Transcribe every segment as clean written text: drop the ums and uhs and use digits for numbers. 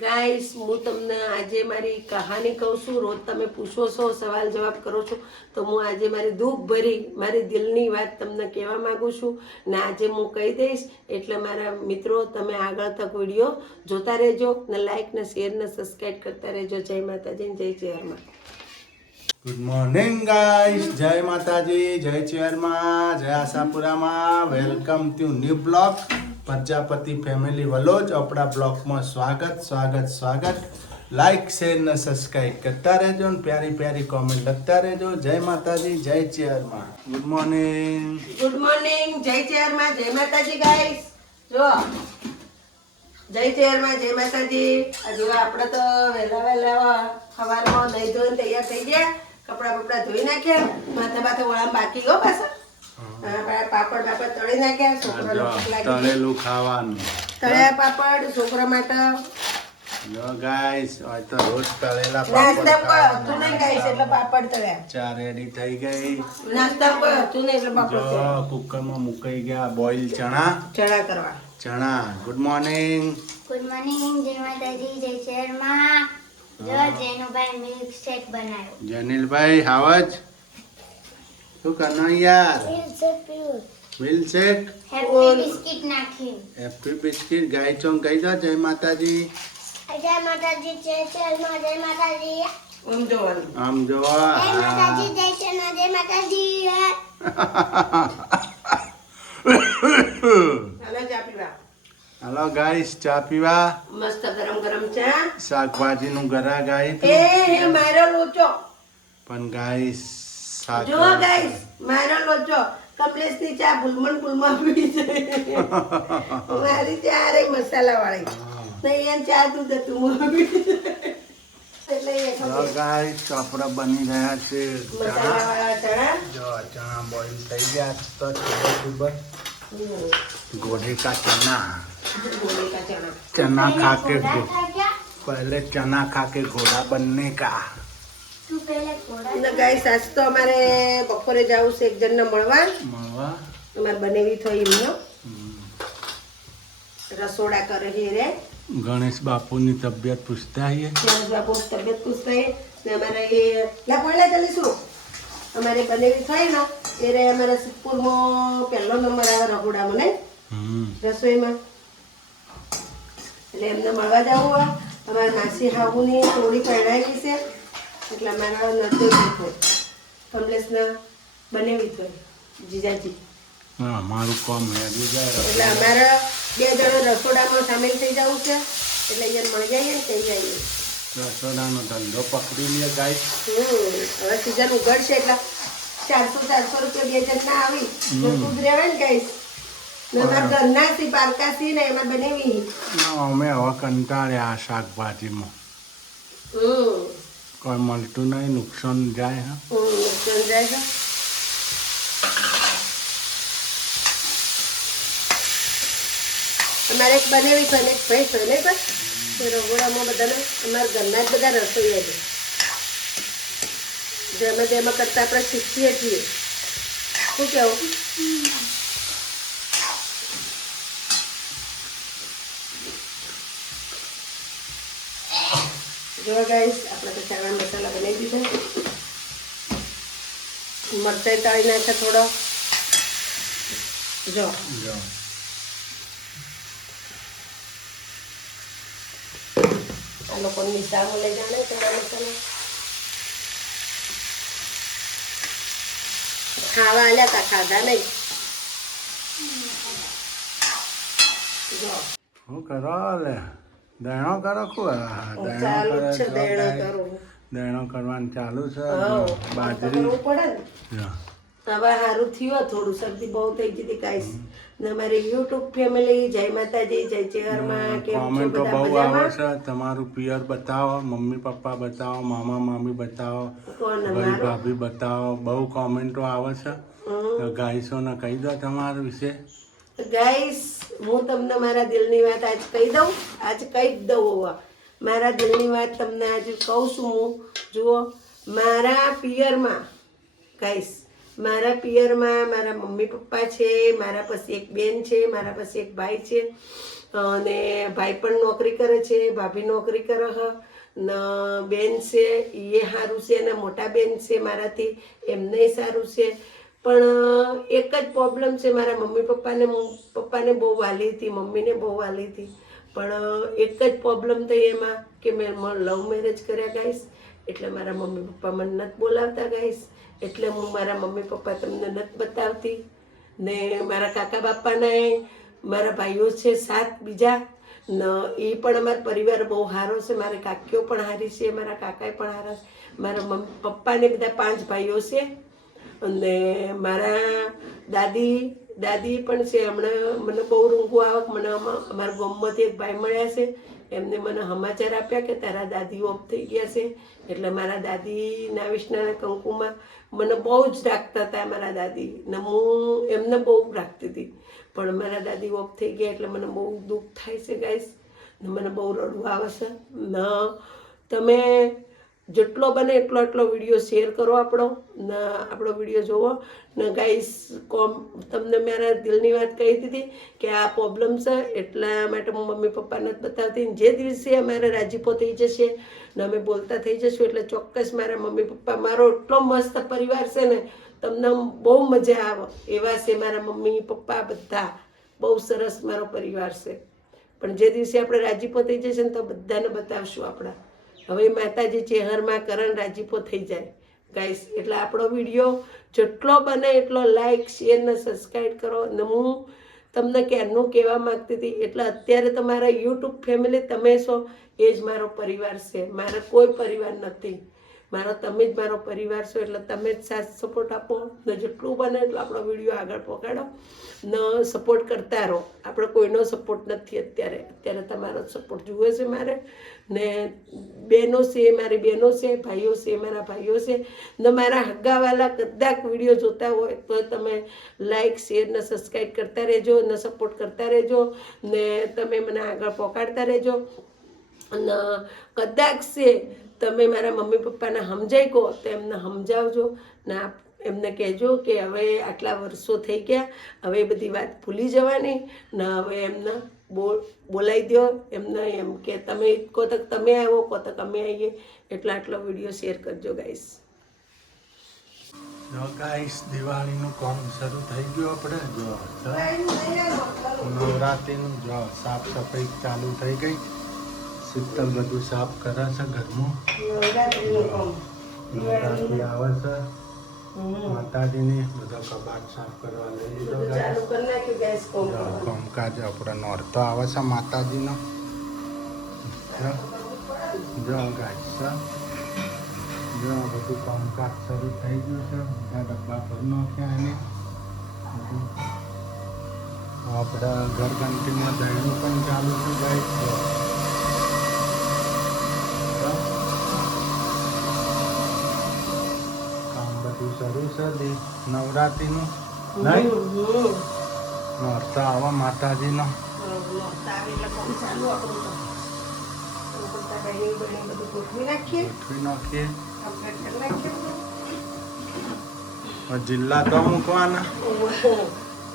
Guys હું તમને આજે મારી કહાની કહું છું. રોજ તમે પૂછો છો, સવાલ જવાબ કરો છો, તો હું આજે મારી દુઃખ ભરી મારી દિલની વાત તમને કહેવા માંગુ છું ને આજે હું કહી દઈશ. એટલે મારા મિત્રો તમે આગળ તક વિડીયો જોતા રહેજો ને લાઈક ને શેર ને સબસ્ક્રાઈબ કરતા રહેજો. જય માતાજી જય ચેરમાં. ગુડ મોર્નિંગ ગાઈસ, જય માતાજી, જય ચેરમાં, જય આશાપુરામાં. Welcome to new blog Prajapati family vlogs. આપણા બ્લોગમાં સ્વાગત. લાઈક શેર ને સબસ્ક્રાઈબ કરતા રહેજો ને પ્યારી પ્યારી કોમેન્ટ લખતા રહેજો. જય માતાજી, જય ચેરમાં. ગુડ મોર્નિંગ, જય ચેરમાં, જય માતાજી. ગાઈસ જો જય ચેરમાં, જય માતાજી. હજુ આપણે તો વહેલા સવારમાં નહીં ધોઈને તૈયાર થઈ ગયા, કપડા ધોઈ નાખ્યા, માથે વળામ બાકી ગયો પાછા. પાપડ તળી નાખ્યા, છોકરાને તળેલું ખાવાનું. તળ્યા પાપડ છોકરા માટે. જો ગાઈસ, આ તો રોજ તળેલા નાસ્તા કોઈ પાપડ હતું નહીં ગાઈસ, એટલે પાપડ તળ્યા. ચા રેડી થઈ ગઈ. નાસ્તા કોઈ હતું નહીં એટલે પાપડ જો તળ્યા. કુકરમાં મુકાઈ ગયા બોઇલ ચણા. Good morning. ગુડ મોર્નિંગ, જય માતાજી, જય શહેરમાં. જો જેનુભાઈ મિલ્ક શેક બનાવ્યો. જનીલભાઈ હાવજ શું કરનો યાર? મિલ્ક શેક, હેપી બિસ્કિટ નાખ્યું. Happy biscuit. ગાય ચોંગ ગઈ જો. જય માતાજી. જય માતાજી, જય શહેરમાં, જય માતાજી. આમ જોવાનું. આમ જો. જય માતાજી, જય શહેરમાં, જય માતાજી. હાલો ચા પીવા. હલો ગાઈસ, ચા પીવા. મસ્ત ગરમ ચા. શાકભાજીનું ગરાગ આવી એ મારો લોચો પણ ગાઈસ જો ગાઈસ, મારો લોચો કમલેશની ચા ભૂલમાં પી જાય. મારી ચા રે મસાલા વાળી નહીં, એમ ચા દૂધ હતું એટલે એ હલો ગાઈસ, આપણા બની રહ્યા છે મસાલા વાળા ચણા. જો ચણા બોઇલ થઈ ગયા તો સુબહ गोढ़े का चना खा के पहले चना खा के घोड़ा बनने का. તું પહેલે થોડા ગાઈસ, આજ તો અમારે બપોરે જવું છે એક જણને મળવા. અમારે બનેવી થઈ એમનો રસોડા કરે છે રે. गणेश बापू ની તબિયત પૂછતા હૈ. ગણેશ બાપુ તબિયત પૂછતા હે ને અમારે એ લા કોઈલા ચાલીશું અમારે બનેવી થઈ ને એ રે અમારા સિદ્ધપુરમાં પહેલો નંબર આવે રઘોડામાં ને રસોઈમાં. એટલે એમને મળવા જવું હોય. અમારા માસી હાહુની થોડી પરણાયેલી છે એટલે અમારા નતો હોય કમલેશના બનેવી થઈ જીજાજી. હા, મારું કામ હેડી જાય. એટલે અમારા બે જણા રસોડામાં સામેલ થઈ જવું છે એટલે અહીંયા મળી જઈએ ને થઈ જઈએ. રસોડાનો ધંધો પકડી લે ગાઈસ. હવે સીઝન ઉઘડશે એટલે 400 રૂપિયા બે જણ ના આવી જોતું જ રહેવાય ને ગાઈસ. અમારા ઘરના સી પારકાસી ને એમાં બનેવી. અમે હવે કંટાળ્યા આ શાકભાજીમાં. કોઈ મળતું નહીં, નુકસાન જાય. હા, નુકસાન જાય છે. અમારે એક બનેવી છે ને એક ભાઈ છે ને પણ રઘોડામાં બધાને અમારા ઘરના જ બધા રસોઈયા છે. જેમાં તેમાં કરતા આપણે શીખીએ છીએ. શું કેવું? જો ગાઈસ, આપણે તો ચણા મસાલા બનાવી દીધા. મરચાઈ તળી નાખે થોડો. જો આ લોકોને મિસામાં લઈ જાણે ચણા મસાલા ખાવા આલ્યા તા, ખાધા નહીં. જો શું કરો લે? દહેણો કરો ચાલુ જ છે દેણો કરું. દહેણો કરવાનું ચાલુ છે. હા, બાજરી કરવું પડે ને. હા. હવે સારું થયું, થોડું શરદી બહુ થઈ ગઈ હતી ગાઈસ. ને અમારી યુટ્યુબ ફેમિલી જય માતાજી, જય ચેરમાં. કેમ છો કોમેન્ટો બધા બહુ આવે મજામાં? છે. તમારું પિયર બતાવો, મમ્મી પપ્પા બતાવો, મામા મામી બતાવો, કોણ ભાઈ અમારું? ભાભી બતાવો. બહુ કોમેન્ટો આવે છે. તો ગાઈસોને કહી દો તમારા વિશે. ગાઈસ, હું તમને મારા દિલની વાત આજ કહી દઉં. આજ કહી જ દઉં. હવે મારા દિલની વાત તમને આજે કહું છું હું. જુઓ, મારા પિયરમાં ગાઈસ, મારા પિયરમાં મારા મમ્મી પપ્પા છે, મારા પછી એક બેન છે, મારા પછી એક ભાઈ છે. અને ભાઈ પણ નોકરી કરે છે, ભાભી નોકરી કરે હ ન બેન છે એ સારું છે ને મોટા બેન છે મારાથી એમને સારું છે. પણ એક જ પ્રોબ્લેમ છે, મારા મમ્મી પપ્પાને બહુ વાલી હતી, મમ્મીને બહુ વાલી હતી. પણ એક જ પ્રોબ્લેમ થઈ એમાં કે મેં લવ મેરેજ કર્યા ગાઈશ, એટલે મારા મમ્મી પપ્પા મને નથી બોલાવતા ગાઈશ, એટલે હું મારા મમ્મી પપ્પા તમને નથી બતાવતી. ને મારા કાકા બાપાને મારા ભાઈઓ છે 7 બીજા ન એ પણ અમારો પરિવાર બહુ સારો છે. મારી કાકીઓ પણ સારી છે, મારા કાકા પણ સારા છે. મારા પપ્પાને બધા 5 ભાઈઓ છે અને મારા દાદી પણ છે. હમણાં મને બહુ રૂંગું આવક મને અમારા ગામમાંથી એક ભાઈ મળ્યા છે, એમને મને સમાચાર આપ્યા કે તારા દાદી ઓફ થઈ ગયા છે. એટલે મારા દાદીના વિષ્ણાના કંકુમાં મને બહુ જ રાખતા હતા મારા દાદી ને હું એમને બહુ રાખતી હતી. પણ મારા દાદી ઓફ થઈ ગયા એટલે મને બહુ દુઃખ થાય છે ગાઈસ, ને મને બહુ રડવું આવે છે. ન તમે જેટલો બને એટલો વિડીયો શેર કરો આપણો વિડીયો જોવો ને ગાઈસ. તમને મારા દિલની વાત કહી દીધી કે આ પ્રોબ્લેમ છે, એટલા માટે હું મમ્મી પપ્પાને જ બતાવતી. જે દિવસે અમારે રાજીપો થઈ જશે ને અમે બોલતા થઈ જશું એટલે ચોક્કસ મારા મમ્મી પપ્પા, મારો એટલો મસ્ત પરિવાર છે ને તમને બહુ મજા આવે એવા છે મારા મમ્મી પપ્પા, બધા બહુ સરસ મારો પરિવાર છે. પણ જે દિવસે આપણે રાજીપો થઈ જશે ને તો બધાને બતાવશું આપણા. હવે માતાજી ચેહરમાં કરણ રાજીપો થઈ જાય ગાઈસ, એટલે આપણો વિડીયો જેટલો બને એટલો લાઈક શેર ને સબસ્ક્રાઈબ કરો. ને હું તમને ક્યારનું કહેવા માગતી હતી, એટલે અત્યારે તો મારા યુટ્યુબ ફેમિલી તમે છો, એ જ મારો પરિવાર છે. મારો કોઈ પરિવાર નથી, તમે જ મારો પરિવાર છો. એટલે તમે જ સાથ સપોર્ટ આપો ને જેટલું બને એટલું આપણો વિડીયો આગળ પહોંચાડો ને સપોર્ટ કરતા રહો. આપણે કોઈનો સપોર્ટ નથી અત્યારે તમારો સપોર્ટ જુએ છે મારે. ને બહેનો છે મારી બહેનો છે, ભાઈઓ છે મારા ભાઈઓ છે ને મારા હગાવાલા કદાચ વિડીયો જોતા હોય તો તમે લાઈક શેર ને સબસ્ક્રાઈબ કરતા રહેજો ને સપોર્ટ કરતા રહેજો ને તમે મને આગળ પહોંચાડતા રહેજો. અને કદાચ છે તમે મારા મમ્મી પપ્પાને સમજાઈ કહો તો એમને સમજાવજો ને એમને કહેજો કે હવે આટલા વર્ષો થઈ ગયા, હવે એ બધી વાત ભૂલી જવાની ને હવે એમને બોલાવી દો. એમને એમ કે તમે કહો તો તમે આવો, કહો તો અમે આવીએ. એટલે આટલો વિડીયો શેર કરજો ગાઈસ. જો ગાઈસ દિવાળીનું કામ શરૂ થઈ ગયું. આપણે જો નવરાત્રિનું જો સાફ સફાઈ ચાલુ થઈ ગઈ. શીતલ બધું સાફ કરે છે ઘરમાં. નવરાત્રિ આવે છે, માતાજીની બધા કબાટ સાફ કરવા લઈ લીધો. કામકાજ આપણે નોરતો આવે છે માતાજીનો. જો ગાઈસ જો બધું કામકાજ શરૂ થઈ ગયું છે. બધા ડબ્બા ભરી નાખ્યા એને. આપણા ઘરગંટીમાં દહીનું પણ ચાલુ છે ગાઈસ. કામ બધું શરૂ છે નવરાત્રિનું. નહીં નોરતા આવા માતાજીનો. ગોઠવી નાખીએ. જિલ્લા તો મૂકવાના.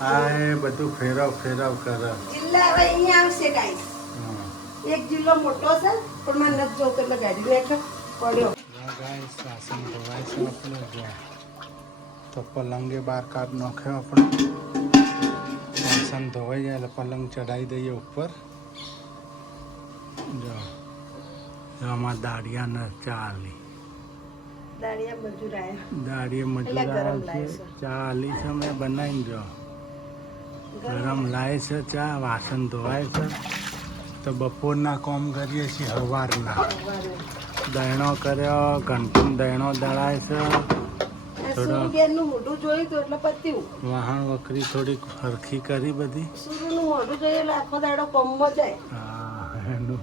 આ એ બધું ફેરવ કરે. જિલ્લા હવે અહીંયા આવશે ગાઈસ. એક જિલ્લો મોટો છે પણ મને નથી જોતો એટલે ગાડી નાખ્યો પડ્યો. ગાઈસ વાસણ ધોવાય છે આપણે. જો તો પલંગે બહાર કાઢ નાખ્યો આપણે. વાસણ ધોવાઈ જાય એટલે પલંગ ચડાવી દઈએ ઉપર. જો આમાં દાળિયા ચાલી દાળિયા મજૂર છે. ચાલી છે મેં બનાવીને જો ગરમ લાય છે ચા. વાસણ ધોવાય છે તો બપોરના કામ કરીએ છીએ સવારના. દયણો કર્યો, ઘંટીનો દયણો દળાય છે. મોઢું જોયું તો એટલે પત્યું. વાહણ વકરી થોડીક હરખી કરી બધી. સૂર્યનું મોઢું જોઈએ એટલે આખો દાડો કોમમાં જાય. હા એનું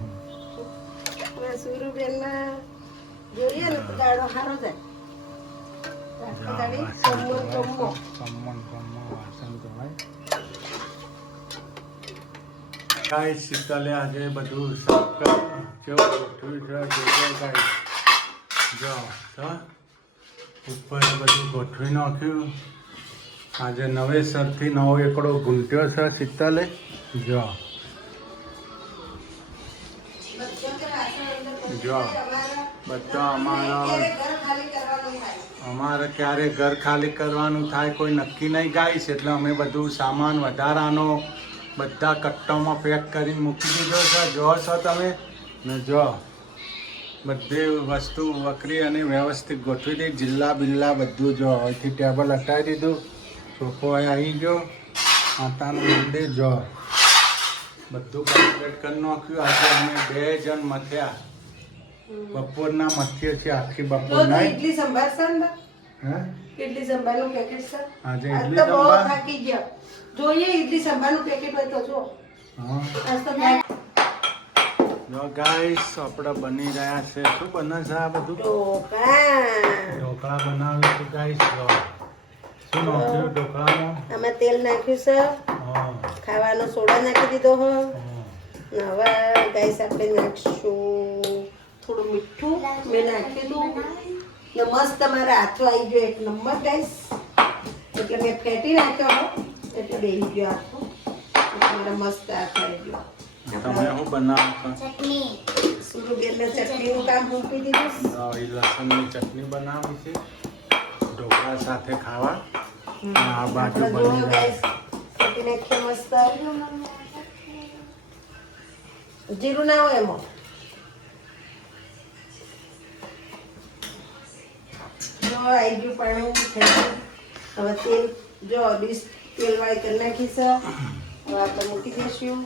સૂર્યબેનના જોઈએ ને તો દાડો સારો જાય. આખો દાડી કમ્મન વાસણ ધોવાય. ગાઈસ શીતલે આજે બધું સાફ કર્યું. કેવું ગોઠવ્યું છે ગાઈસ. જો ઉપર બધું ગોઠવી નાખ્યું. આજે નવેસરથી નવો એકડો ગુંટ્યો છે શીતલે. જો જો બધો અમારે ક્યારે ઘર ખાલી કરવાનું થાય કોઈ નક્કી નહીં ગાઈશ, એટલે અમે બધું સામાન વધારાનો બધા કટ્ટામાં પેક કરીને મૂકી દીધો છે. જો છો તમે ને જો બધી વસ્તુ વકરી અને વ્યવસ્થિત ગોઠવી દઈ, જિલ્લા બિલ્લા બધું. જો અહીંથી ટેબલ હટાવી દીધું, સોફો આવી ગયો, માતાનું મંદિર જો બધું કમ્પ્લીટ કરી નાખ્યું. આજે અમે 2 જણ મથ્યા, બપોરના મથ્ય છે આખી બપોર નહીં. ઇડલી સંભાર સર ને હે ઇડલી સંભારનું પેકેટ સર આજે આજ ઇડલી તો બહુ સંભાર થાકી ગયા. જોઈએ ઇડલી સંભારનું પેકેટ હોય તો જો હા. આજ તો થાક. જો ગાઈસ આપણે બની રહ્યા છે. શું બને છે આ બધું? ઢોકળા બનાવીશું ગાઈસ. જો શું નાખ્યું ઢોકળામાં? આમાં તેલ નાખ્યું છે, હા ખાવાનો સોડા નાખી દીધો હો. હા. ને હવે ગાઈસ આપણે નાખશું થોડું મીઠું. મેં નાખી દઉં ને મસ્ત મારા હાથો આવી ગયો એક નંબર ગાઈસ. એટલે મેં ફેટી નાખ્યો હો એટલે બેસી ગયો હાથો. એટલે મારા મસ્ત હાથ આવી ગયો. તમે શું બનાવો છો? ચટણી સુરુબેનને ચટણીનું કામ મૂકી દીધું. એ લસણની ચટણી બનાવી છે ઢોકળા સાથે ખાવા. આ બાજુ આપણે બની જો રહ્યા ગાઈસ ફેટી નાખીએ મસ્ત. જીરું ના હોય એમાં. જો આવી ગયું પાણી થઈ ગયું. હવે તેલ જો ડીશ તેલ વાળી કરી નાખી છે. હવે આપણે મૂકી દઈશું.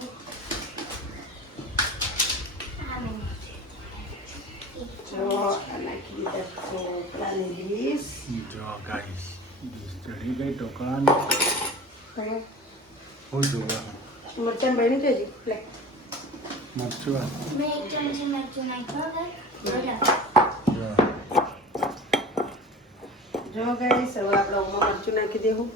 જો આ નાખી દીધા ઢોકળાની ડીશ. જો ગાઈસ ચડી ગઈ ઢોકળાની. શું જોવા મરચાં બની જજી લે. મરચું આ. મેં એક ચમચી મરચું નાખ્યો બોલો. જો જો ગાઈસ હવે આપણે ઓમાં મરચું નાખી દેવું.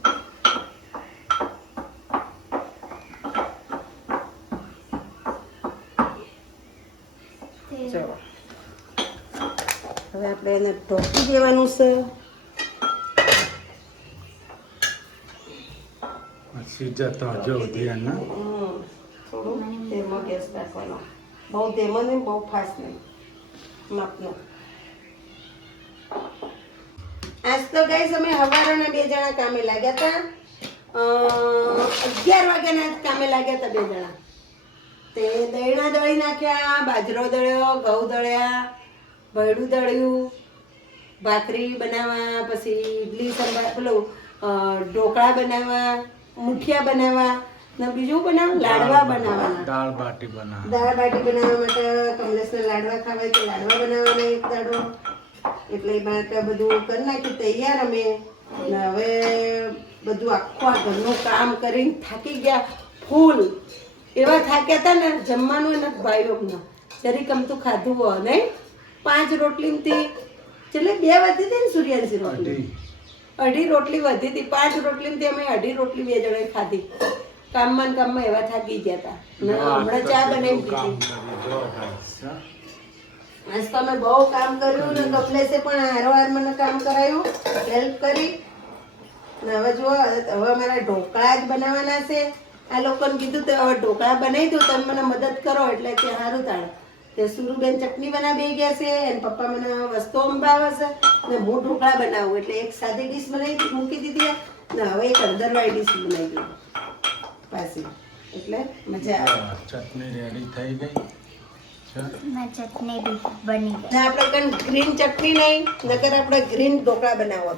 જો હવે આપણે એને ઢોકી દેવાનું છે. સીઝા તો હજુ વધી ને. થોડું ધીમો ગેસ રાખવાનો. બહુ ધીમો નહીં બહુ ફાસ્ટ નહીં, માપનો. આજ તો ગાઈસ અમે હવારના 2 જણા કામે લાગ્યા હતા. 11 વાગ્યાના કામે લાગ્યા હતા 2 જણા. તે દળણા દળી નાખ્યા, બાજરો દળ્યો, ઘઉં દળ્યા, ભયડું દળ્યું, ભાખરી બનાવવા, પછી ઇડલી સંભાર પેલું ઢોકળા બનાવવા, મુઠિયા બનાવવા ને બીજું બનાવવા લાડવા બનાવવાના. દાળ બાટી બનાવ. દાળ બાટી બનાવવા માટે કમલેશને લાડવા ખાવા હોય તો લાડવા બનાવવાના એક દાડો. એટલે એ માટે બધું કરી નાખ્યું તૈયાર અમે. ને હવે બધું આખું આ ઘરનું કામ કરીને થાકી ગયા ફૂલ. એવા થાક્યા હતા ને જમવાનું એને ભાઈઓને જરીક અમતું ખાધું હોય નહીં. 5 રોટલીથી એટલે 2 વધી હતી ને સૂર્યાંશી રોટલી. 2.5 રોટલી વધી હતી. 5 રોટલીથી અમે 2.5 રોટલી 2 જણાએ ખાધી. કામમાં ને કામમાં એવા થાકી ગયા હતા. ને હમણાં ચા બનાવી દીધી. આજ તો અમે બહુ કામ કર્યું ને કમલેશે પણ હારોહાર મને કામ કરાયું, હેલ્પ કરી. ને હવે જુઓ હવે અમારા ઢોકળા જ બનાવવાના છે. આ લોકોને કીધું તો હવે ઢોકળા બનાવી દઉં તમે મને મદદ કરો એટલે કે સારું તાણે. તે સુરુબેન ચટણી બનાવી ગયા છે અને પપ્પા મને વસ્તુઓ અંબાવે છે ને હું ઢોકળા બનાવું એટલે એક સાદી ડીશ બનાવી મૂકી દીધી ને હવે એક અંદરવાળી ડીશ બનાવી દીધી પાછી. એટલે મજા આવે. ચટણી રેડી થઈ ગઈ છે. મેં ચટણી બી બની ગઈ. ને આપણે કઈ ગ્રીન ચટણી નહીં નકર આપણે ગ્રીન ઢોકળા બનાવવા.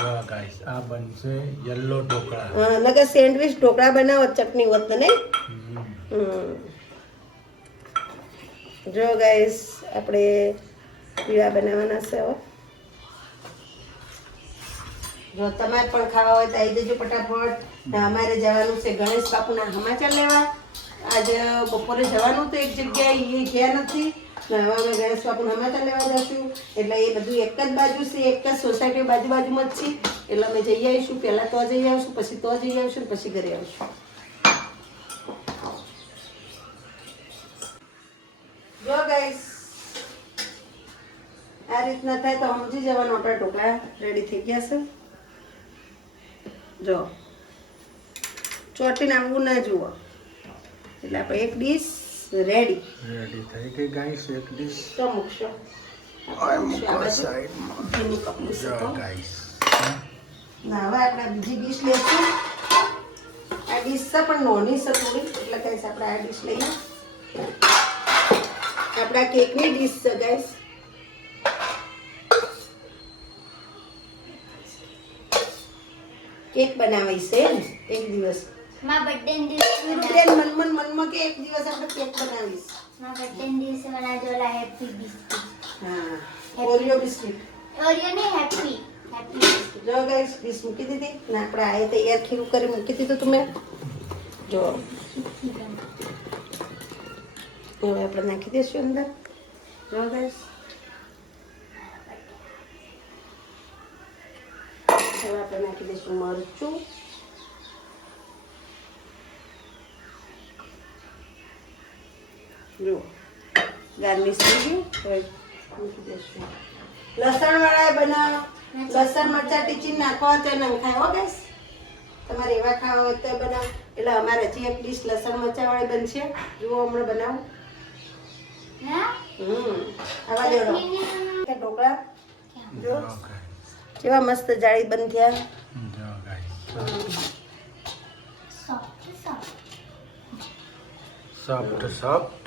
જો ગાઈસ આ બનશે યલો ઢોકળા. નકર સેન્ડવિચ ઢોકળા બનાવો ચટણી હોત ને નહીં. જો ગાઈસ આપણે પીળા બનાવવાના છે હવે. જો તમારે પણ ખાવા હોય તો આવી જજો ફટાફટ. ને અમારે જવાનું છે ગણેશ બાપુના સમાચાર લેવા. આજે બપોરે જવાનું તો એક જગ્યાએ એ ગયા નથી ને હવે અમે ગણેશ બાપુના સમાચાર લેવા જઈશું. એટલે એ બધું એક જ બાજુ છે, એક જ સોસાયટી બાજુમાં જ છે. એટલે અમે જઈ આવીશું. પહેલાં તો જઈ આવીશું, પછી તો જઈ આવીશું ને પછી ઘરે આવીશું. જો ગાઈસ આ રીતના થાય તો સમજી જવાનું આપણા ઢોકળા રેડી થઈ ગયા છે. જો ચોટીને આવવું ના જુઓ. એટલે આપણે એક ડીશ રેડી થઈ ગઈ ગાઈસ એક ડીશ. તો મૂકશો ઓય મૂકો સાઈડમાં. ધીમું કપડું જો શકો. ગાઈસ. ના હવે આપણે બીજી ડીશ લઈશું. આ ડીશ છે પણ નાની છે થોડી, એટલે ગાઈસ આપણે આ ડીશ લઈએ. આપણા કેકની ડીશ છે ગાઈસ. કેક બનાવી છે ને એક દિવસ. મારા બર્થડે દિવસે બેન મનમાં કે એક દિવસ આપણે કેક બનાવીશ. મારા બર્થડે દિવસે બનાવજો ઓલા હેપી બિસ્કિટ. હા ઓરિયો બિસ્કિટ. ઓરિયો ને હેપી બિસ્કિટ. જો ગાઈસ ડીશ મૂકી દીધી ને આપણે આ તૈયાર ખીરું કરી મૂકી દીધું તમે જો. હવે આપણે નાખી દઈશું અંદર. જો ગાઈસ હવે આપણે નાખી દઈશું મરચું. જો ગાર્નિશ થઈ ગયું. હવે મૂકી દઈશું. લસણ વાળા બનાવો. લસણ મરચા ટીચી નાખવા હોય તો નંખાય હો ગાઈસ. તમારે એવા ખાવા હોય તો બનાવો. એટલે અમારે હજી એક ડીશ લસણ મરચા વાળી બનશે. જુઓ હમણાં બનાવું. હા આવા દેડો ઢોકળા જો જો ગાઈસ. કેવા મસ્ત જાળી બંધ થયા. જો ગાઈસ. સોફ્ટ સોફ્ટ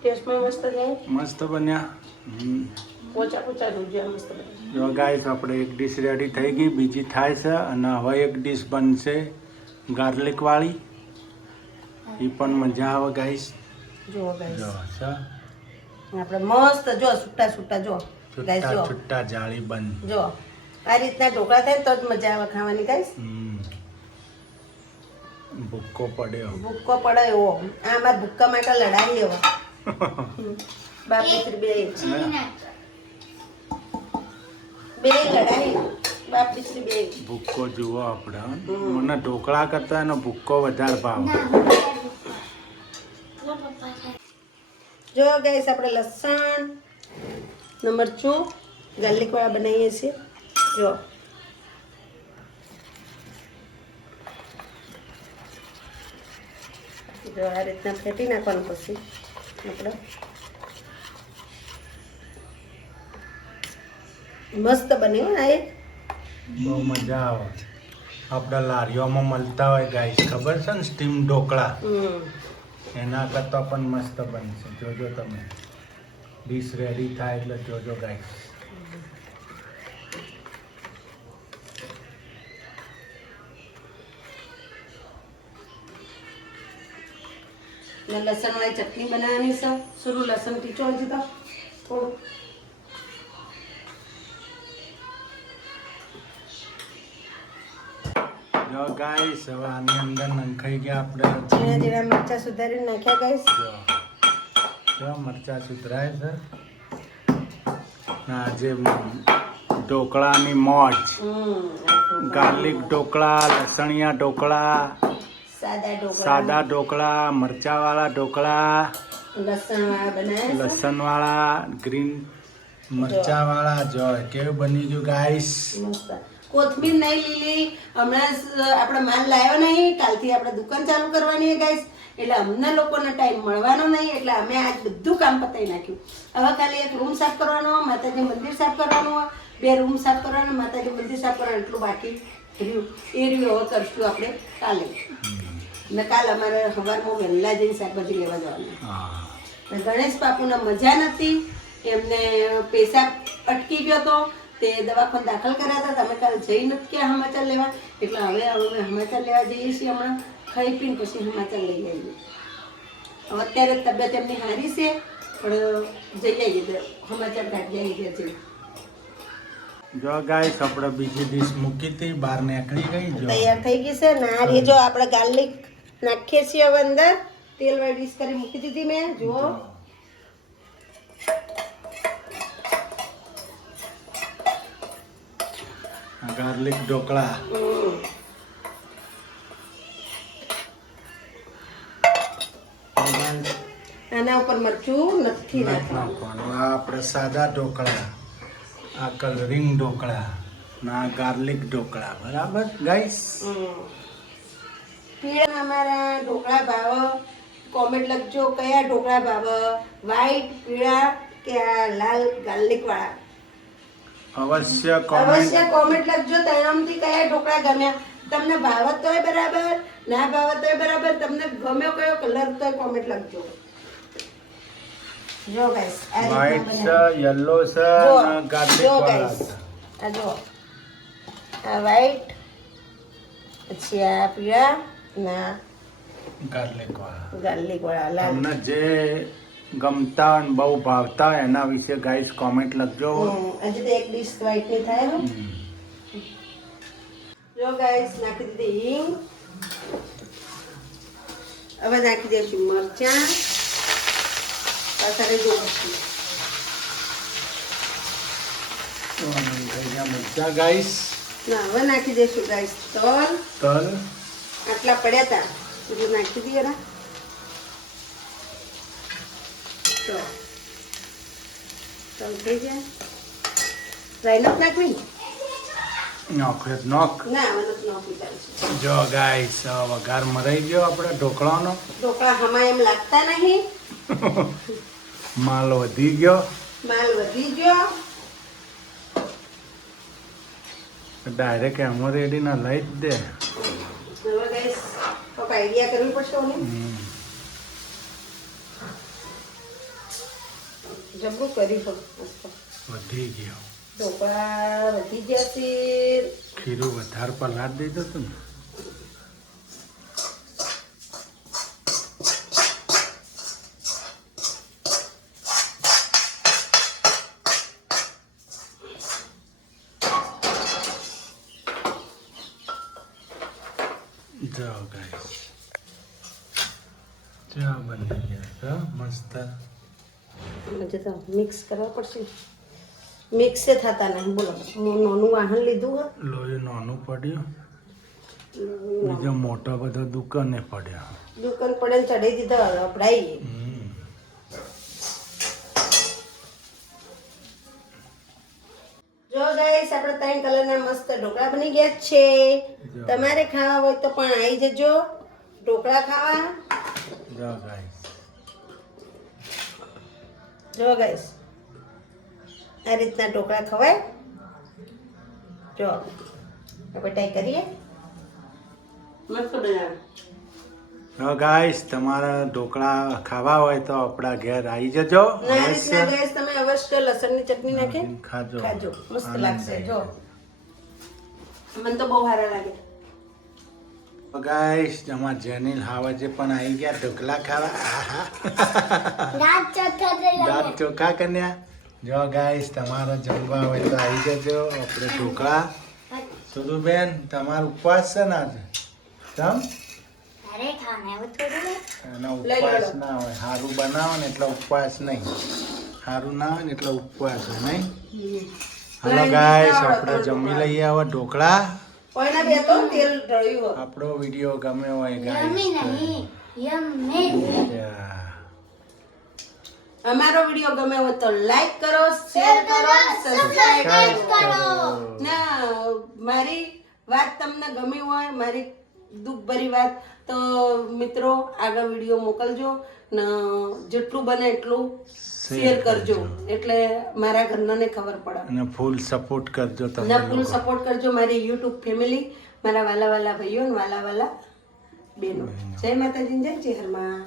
ટેસ્ટમાં મસ્ત થાય. મસ્ત બન્યા. પોચા પોચા રૂજ્યા મસ્ત બન્યા. જો ગાઈસ આપણે એક ડીશ રેડી થઈ ગઈ, બીજી થાય છે અને હવે એક ડીશ બનશે ગાર્લિક વાળી. એ પણ મજા આવે ગાઈસ. જુઓ ગાઈસ જો છે આપણે મસ્ત જો છૂટા છૂટા જો ગાઈસ છુટ્ટા જો છુટ્ટા જાળી બંધ. જો આ રીતના ઢોકળા થાય તો જ મજા આવે ખાવાની ગાઈસ. ભૂક્કો પડ્યો. ભૂક્કો પડે એવો. આ અમારા ભૂક્કા માટે લડાઈ એવો. બાપ દીકરી બે લડાઈ. બાપ દીકરી બે. ભૂક્કો જુઓ આપણે. મને ઢોકળા કરતા એનો ભૂક્કો વધારે ભાવ. જો ગાઈસ આપણે લસણ ને મરચું ગાર્લિક વાળા બનાવીએ છીએ. જો જો આ રીતના ફેટી નાખવાનું. પછી આપણે મસ્ત બન્યું આ એક. બહુ મજા આવે. આપણા લારીઓમાં મળતા હોય ગાઈસ, ખબર છે ને સ્ટીમ ઢોકળા, એના કરતાં પણ મસ્ત બનશે. જોજો તમે. ડીશ રેડી થાય એટલે જોજો ગાઈસ. ને લસણ વાળી ચટણી બનાવવાની છે. સુરું લસણ ટીચો હજી તો થોડું. જો ગાઈસ હવે આની અંદર નંખાઈ ગયા આપણે. ઝીણા ઝીણા મરચાં સુધારીને નાખ્યા ગાઈસ. જો મરચા સુધરાય છે. ના જે ઢોકળાની મોજ. ગાર્લિક ઢોકળા, લસણિયા ઢોકળા, સાદા ઢોકળા, મરચાવાળા ઢોકળા, લસણ વાળા બનાવ્યા લસણ વાળા, ગ્રીન મરચા વાળા. જો કેવું બની ગયું ગાઈસ. મસ્ત. કોથમીર નહીં લીલી. હમણાં આપણે માલ લાવ્યો નહીં. કાલથી આપણે દુકાન ચાલુ કરવાની છે ગાઈસ. એટલે અમને લોકોને ટાઈમ મળવાનો નહીં. એટલે અમે આજ બધું કામ પતાવી નાખ્યું. હવે ખાલી એક રૂમ સાફ કરવાનો, માતાજી મંદિર સાફ કરવાનું, 2 રૂમ સાફ કરવાનો, માતાજી મંદિર સાફ કરવાનું. એટલું બાકી રહ્યું. એ રહ્યું હવે કરશું આપણે કાલે. ને કાલ અમારે સવારમાં વહેલા જઈને શાકભાજી લેવા જવાનું. ગણેશ બાપુને મજા નથી. એમને પેશાબ અટકી ગયો હતો. તે દવાખાને દાખલ કર્યા હતા. તમે કાલે જઈ નથી ક્યાં સમાચાર લેવા. એટલે હવે અમે સમાચાર લેવા જઈએ છીએ. હમણાં ખાઈ પીને પછી સમાચાર લઈ આવીએ. હવે અત્યારે તબિયત એમની સારી છે પણ જઈ આવીએ સમાચાર કાઢી આવીએ જઈ. જો ગાઈસ આપણે બીજી ડીશ મૂકી હતી, બહાર નીકળી ગઈ. જો તૈયાર થઈ ગઈ છે. ને આ જો આપણે ગાર્લિક નાખીએ છીએ હવે અંદર. તેલ વાળી ડીશ કરી મૂકી દીધી મેં. જુઓ ગાર્લિક ઢોકળા. આના ઉપર મરચું નથી નાખવાનું. નાખવાનું. આ આપણે સાદા ઢોકળા, આ કલરિંગ ઢોકળા, ના ગાર્લિક ઢોકળા. બરાબર ગાઈસ. પીળા અમારા ઢોકળા ભાવ કોમેન્ટ લખજો કયા ઢોકળા ભાવ વ્હાઈટ પીળા કે આ લાલ ગાર્લિક વાળા અવશ્ય કોમેન્ટ અવશ્ય કોમેન્ટ લખજો તૈયારથી કયા ઢોકળા ગમ્યા તમને ભાવત તોય બરાબર ના ભાવત તોય બરાબર તમને ગમ્યો કયો કલર તોય કોમેન્ટ લખજો જો ગાઈસ આ વ્હાઈટ રીતના છે યલો છે જો અને ગાર્લિક જો વાળા ગાઈસ છે. આ જો આ વ્હાઈટ પછી આ પીળા ના ગાર્લિક વાળા ગાર્લિક વાળા લાલ તમને જે ગમતા અને બહુ ભાવતા હોય એના વિશે ગાઈસ કોમેન્ટ લખજો આજે તો એક ડીશ વ્હાઈટ ની થાય હો જો ગાઈસ નાખી દીધી હિંગ હવે નાખી દઈશું મરચાં પાછળ મરચા ગાઈસ ના હવે નાખી દઈશું ગાઈસ તલ તલ આટલા પડ્યા હતા એટલે નાખી દઈએ ને તો તલ થઈ ગયા રાઈ નથી નાખવી નોખ નોખ ના હવે નથી નાખવી ચાલશે જો ગાઈસ વઘાર મરાઈ ગયો આપણે ઢોકળાનો ઢોકળા હમા એમ લાગતા નહીં માલ વધી ગયો માલ વધી ગયો ડાયરેક્ટ એમાં રેડી ના લઈ જ દે હવે ગાઈસ કોઈક આઈડિયા કરવી પડશે ને જબરું કરી વધી ગયો ઢોકળા વધી ગયા છે ખીરું વધારે પલાટ દીધું હતું ને જો ગાઈસ ચા બની ગયા મસ્ત હજી તો મિક્સ કરવા પડશે મિક્સ થતા નહીં બોલો નાનું વાહન લીધું હોય લોહી નાનું પડ્યું બીજો મોટો બધો દુકાને પડ્યો દુકાન પડે ને ચડાઈ દીધા અપડાઈ જો ગાઈસ આપણે ત્રણ કલરના મસ્ત ઢોકળા બની ગયા છે તમારે ખાવા હોય તો પણ આવી જજો ઢોકળા ખાવા જો ગાઈસ જો ગાઈસ આ રીતના ઢોકળા ખવાય જો આપણે ટ્રાય કરીએ મસ્ત બનાવે જો ગાઈસ તમારા ઢોકળા ખાવા હોય તો આપણા ઘેર આવી જજો ના આ રીતના ગાઈસ તમે અવશ્ય લસણની ચટણી નાખે ખાજો ખાજો મસ્ત લાગશે જો મને તો બહુ સારા લાગે ગાઈસ અમાર જેનિલ હાવજે પણ આવી ગયા ઢોકળા ખાવા આહા. દાંત ચોખ્ખા કન્યા જો ગાઈસ તમારે જમવા હોય તો આવી જજો આપણે ઢોકળા સુધુ બેન તમારો ઉપવાસ છે ને આજે તમ અરે ખાને એવું થોડું એનો ઉપવાસ ના હોય સારું બનાવો ને એટલે ઉપવાસ નહીં સારું ના હોય ને એટલે ઉપવાસ હોય નહીં હાલો ગાઈસ આપણે જમી લઈએ હવે ઢોકળા કોઈના બે તો તેલ ઢળ્યું આપણો વિડીયો ગમે હોય યમી ગાઈસ નહીં યમી અમારો વિડીયો ગમે હોય તો લાઈક કરો શેર કરો સબસ્ક્રાઇબ કરો ના મારી વાત તમને ગમી હોય મારી દુઃખભરી વાત તો મિત્રો આગળ વિડીયો મોકલજો ને જેટલું બને એટલું શેર કરજો એટલે મારા ઘરનાને ખબર પડે અને ફૂલ સપોર્ટ કરજો તમે ના ફૂલ સપોર્ટ કરજો મારી યુટ્યુબ ફેમિલી મારા વાલા વાલા ભાઈઓ ને વાલા વાલા બહેનો જય માતાજી જય ચેહરમાં